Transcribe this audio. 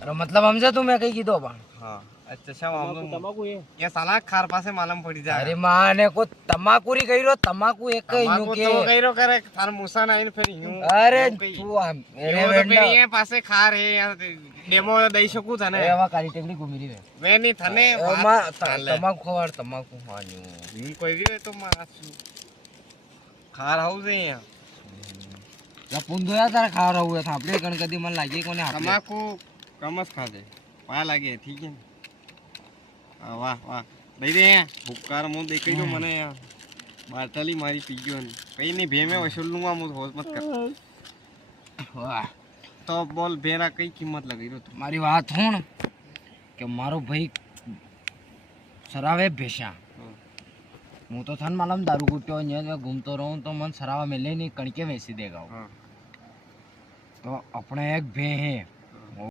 अरे मतलब समझा तू मैं कहीं की दो बाण हाँ अच्छा शाम हम तंबाकू ये साला खार पासे मालूम पड़ी जाए अरे माने को तमाकुरी कहिरो तमाकू एक तंबाकू तो कहिरो करे थार मुसा नहीं फिर यूं अरे तू मेरे फिर ये पासे खार है यार डेमो दई શકું તને એવા કાલી ટેકડી ઘૂમી રહી વે ની થને તમાકુ ખવાડ તમાકુ ખાવાનું હું કોઈ રહ્યો તો માસુ ખાર આવું છે અહીંયા લા પુંદોયા તારે ખાવા રહું છે આપણે ગણકદી મને લાગી કોને આપે તમાકુ કમસ ખાજે પા લાગે ઠીક છે હા વાહ વાહ દઈ દે ભૂકાર મો દઈ કઈરો મને બાટલી મારી પી ગયો ને કઈ ની ભેમે વસૂલ લુંગા મો હોશ મત કર વાહ તો બોલ ભેરા કઈ કિંમત લગાઈ રહ્યો તું મારી વાત સુણ કે મારો ભાઈ સરાવે ભેશા હું તો થન માલમ દારૂ કૂટ્યો અહીંયા ઘૂમતો રહું તો मन सरावा मिले नहीं कणके वैसी देगा तो अपने एक भे है